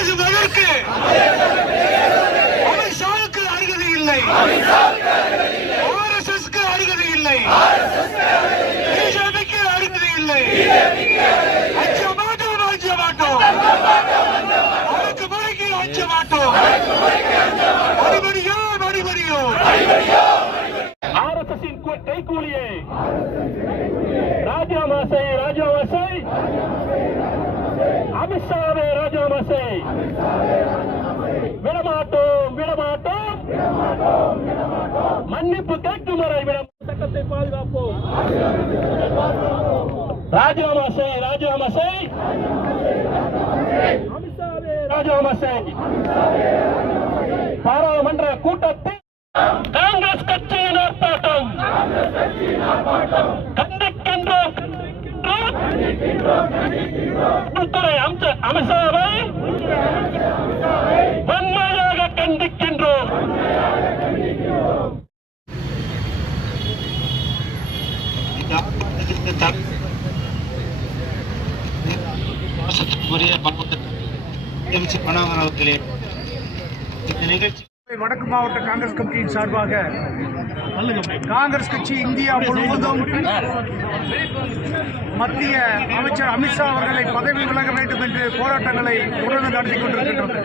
பேசுவதற்கு அமித்ஷாவுக்கு அருகதை இல்லை. ஆர்எஸ்எஸ்க்கு அருகதை இல்லை. பிஜேபிக்கு அருகதை இல்லை. அஞ்ச மாட்டோம் அஞ்ச மாட்டோம் அடக்கு முறைக்கு அஞ்ச மாட்டோம் மறுபடியோ மறுபடியோ ஆர்எஸ்எஸ்ஸின் கைகூலியை ராஜினாமா செய் ராஜினாமா செய் அமித்ஷாவை ராஜினாமா செய் விடமாட்டோம் விடமாட்டோம் மன்னிப்பு கேட்கும் வரை சட்டத்தை பாதுகாப்போம். ராஜினாமா செய் ராஜினாமா செய். அமித்ஷாவே ராஜினாமா செய். பாராளுமன்ற கூட்டத்தில் காங்கிரஸ் கட்சியின் ஆர்ப்பாட்டம். கண்டிக்கின்றோம். கண்டிக்கின்றோம். உள்துறை அமைச்சர் அமித்ஷாவை வன்மையாக கண்டிக்கின்றோம் இந்த ஆர்ப்பாட்டத்திற்கு தலை- மாவட்ட முதலமைச்சர் மனோகர் அவர்களே இந்த நிகழ்ச்சி வடக்கு மாவட்ட காங்கிரஸ் கமிட்டியின் சார்பாக காங்கிரஸ் கட்சி இந்தியா முழுவதும் மத்திய அமைச்சர் அமித்ஷா அவர்களை பதவி விலக வேண்டும் என்று போராட்டங்களை தொடர்ந்து நடத்தி கொண்டிருக்கின்றது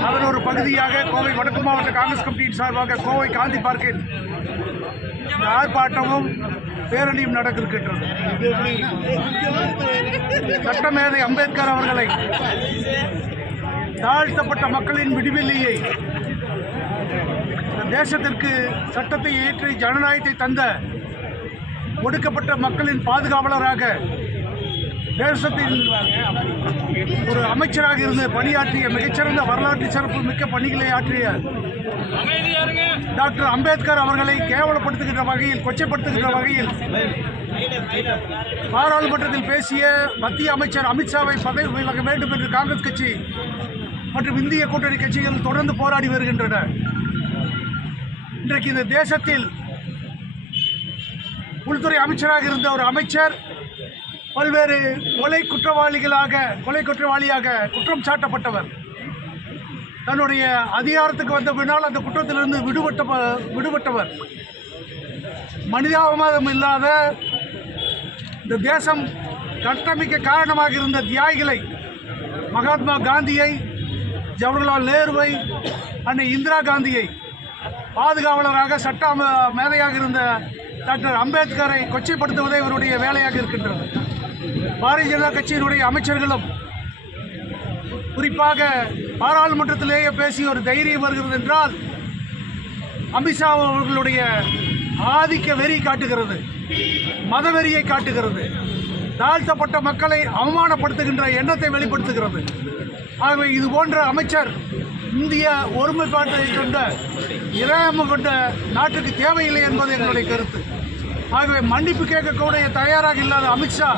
அதன் ஒரு பகுதியாக கோவை வடக்கு மாவட்ட காங்கிரஸ் கமிட்டியின் சார்பாக கோவை காந்தி பார்க்கில் இந்த ஆர்ப்பாட்டமும் பேரணியும் நடக்கிருக்கின்றது சட்டமேதை அம்பேத்கர் அவர்களை தாழ்த்தப்பட்ட மக்களின் விடுவில்லையை தேசத்திற்கு சட்டத்தை ஏற்றி ஜனநாயகத்தை தந்த ஒடுக்கப்பட்ட மக்களின் பாதுகாவலராக தேசத்தின் ஒரு அமைச்சராக இருந்து பணியாற்றிய மிகச்சிறந்த வரலாற்று சிறப்பு மிக்க பணிகளை ஆற்றிய டாக்டர் அம்பேத்கர் அவர்களை கேவலப்படுத்துகின்ற வகையில் கொச்சைப்படுத்துகின்ற வகையில் பாராளுமன்றத்தில் பேசிய மத்திய அமைச்சர் அமித்ஷாவை பதவி விலக வேண்டும் என்று காங்கிரஸ் கட்சி மற்றும் இந்திய கூட்டணி கட்சிகள் தொடர்ந்து போராடி வருகின்றன. இன்றைக்கு இந்த தேசத்தில் உள்துறை அமைச்சராக இருந்த ஒரு அமைச்சர் பல்வேறு கொலை குற்றவாளிகளாக கொலை குற்றவாளியாக குற்றம் சாட்டப்பட்டவர். தன்னுடைய அதிகாரத்துக்கு வந்த பின்னால் அந்த குற்றத்திலிருந்து விடுபட்ட விடுபட்டவர். மனிதாபமாதம் இல்லாத இந்த தேசம் கட்டமைக்க காரணமாக இருந்த தியாகிகளை மகாத்மா காந்தியை ஜவஹர்லால் நேருவை அன்னை இந்திரா காந்தியை பாதுகாவலராக சட்ட மேதையாக இருந்த டாக்டர் அம்பேத்கரை கொச்சைப்படுத்துவதே இவருடைய வேலையாக இருக்கின்றது. பாரதிய ஜனதா கட்சியினுடைய அமைச்சர்களும் குறிப்பாக பாராளுமன்றத்திலேயே பேசி ஒரு தைரியம் வருகிறது என்றால் அமித்ஷா அவர்களுடைய ஆதிக்க வெறி காட்டுகிறது மதவெறியை காட்டுகிறது தாழ்த்தப்பட்ட மக்களை அவமானப்படுத்துகின்ற எண்ணத்தை வெளிப்படுத்துகிறது. ஆகவே இது போன்ற அமைச்சர் இந்திய ஒருமைப்பாட்டை கொண்ட இறையாமை கொண்ட நாட்டுக்கு தேவையில்லை என்பது எங்களுடைய கருத்து. ஆகவே மன்னிப்பு கேட்கக்கூடிய தயாராக இல்லாத அமித்ஷா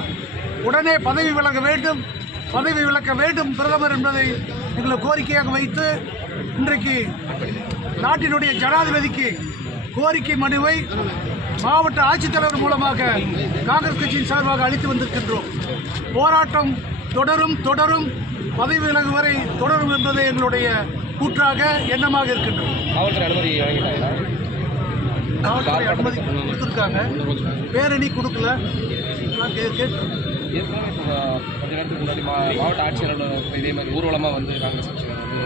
உடனே பதவி விலக வேண்டும். பதவி விலக்க வேண்டும் பிரதமர் என்பதை எங்களை கோரிக்கையாக வைத்து இன்றைக்கு நாட்டினுடைய ஜனாதிபதிக்கு கோரிக்கை மனுவை மாவட்ட ஆட்சித்தலைவர் மூலமாக காங்கிரஸ் கட்சியின் சார்பாக அளித்து வந்திருக்கின்றோம். போராட்டம் தொடரும் தொடரும். பதவி விலகு வரை தொடரும் என்பது எங்களுடைய கூற்றாக எண்ணமாக இருக்கின்றது. காவல்துறை அனுமதி கொடுத்துருக்காங்க. பேரணி கொடுக்கல. கேட்டு ஏற்கனவே இப்போ கொஞ்ச நேரத்துக்கு முன்னாடி மா மாவட்ட ஆட்சியர் அலுவலகம் இதே மாதிரி ஊர்வலமாக வந்து காங்கிரஸ் கட்சியில் வந்து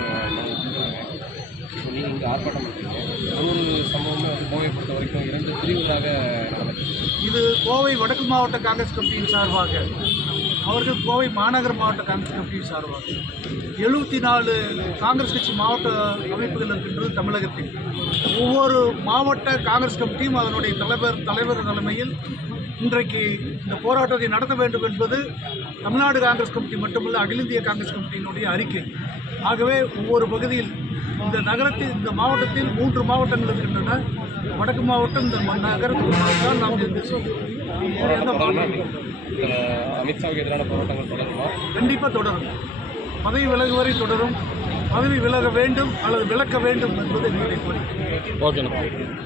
இப்போ நீங்கள் இங்கே ஆர்ப்பாட்டம் பண்ணுறீங்க ஒரு ஒரு சம்பவமே வந்து கோவை பொறுத்த வரைக்கும் இரண்டு பிரிவுகளாக நடந்துச்சு இது கோவை வடக்கு மாவட்ட காங்கிரஸ் கமிட்டியின் சார்பாக அவர்கள் கோவை மாநகர மாவட்ட காங்கிரஸ் கமிட்டியை சார்பாக எழுபத்தி நாலு காங்கிரஸ் கட்சி மாவட்ட அமைப்புகள் இருக்கின்றது தமிழகத்தில். ஒவ்வொரு மாவட்ட காங்கிரஸ் கமிட்டியும் அதனுடைய தலைவர் தலைவர் தலைமையில் இன்றைக்கு இந்த போராட்டத்தை நடத்த வேண்டும் என்பது தமிழ்நாடு காங்கிரஸ் கமிட்டி மட்டுமல்ல அகில இந்திய காங்கிரஸ் கமிட்டியினுடைய அறிக்கை. ஆகவே ஒவ்வொரு பகுதியில் இந்த நகரத்தில் இந்த மாவட்டத்தில் மூன்று மாவட்டங்கள் இருக்கின்றன. வடக்கு மாவட்டம் இந்த நகரத்தில் தான் நாம் எந்த இந்த அமித்ஷாவுக்கு எதிரான போராட்டங்கள் தொடருமா? கண்டிப்பாக தொடரும். பதவி விலகு வரை தொடரும். பதவி விலக வேண்டும் அல்லது விலக்க வேண்டும் என்பது என்னுடைய கோரிக்கை. ஓகேண்ணா.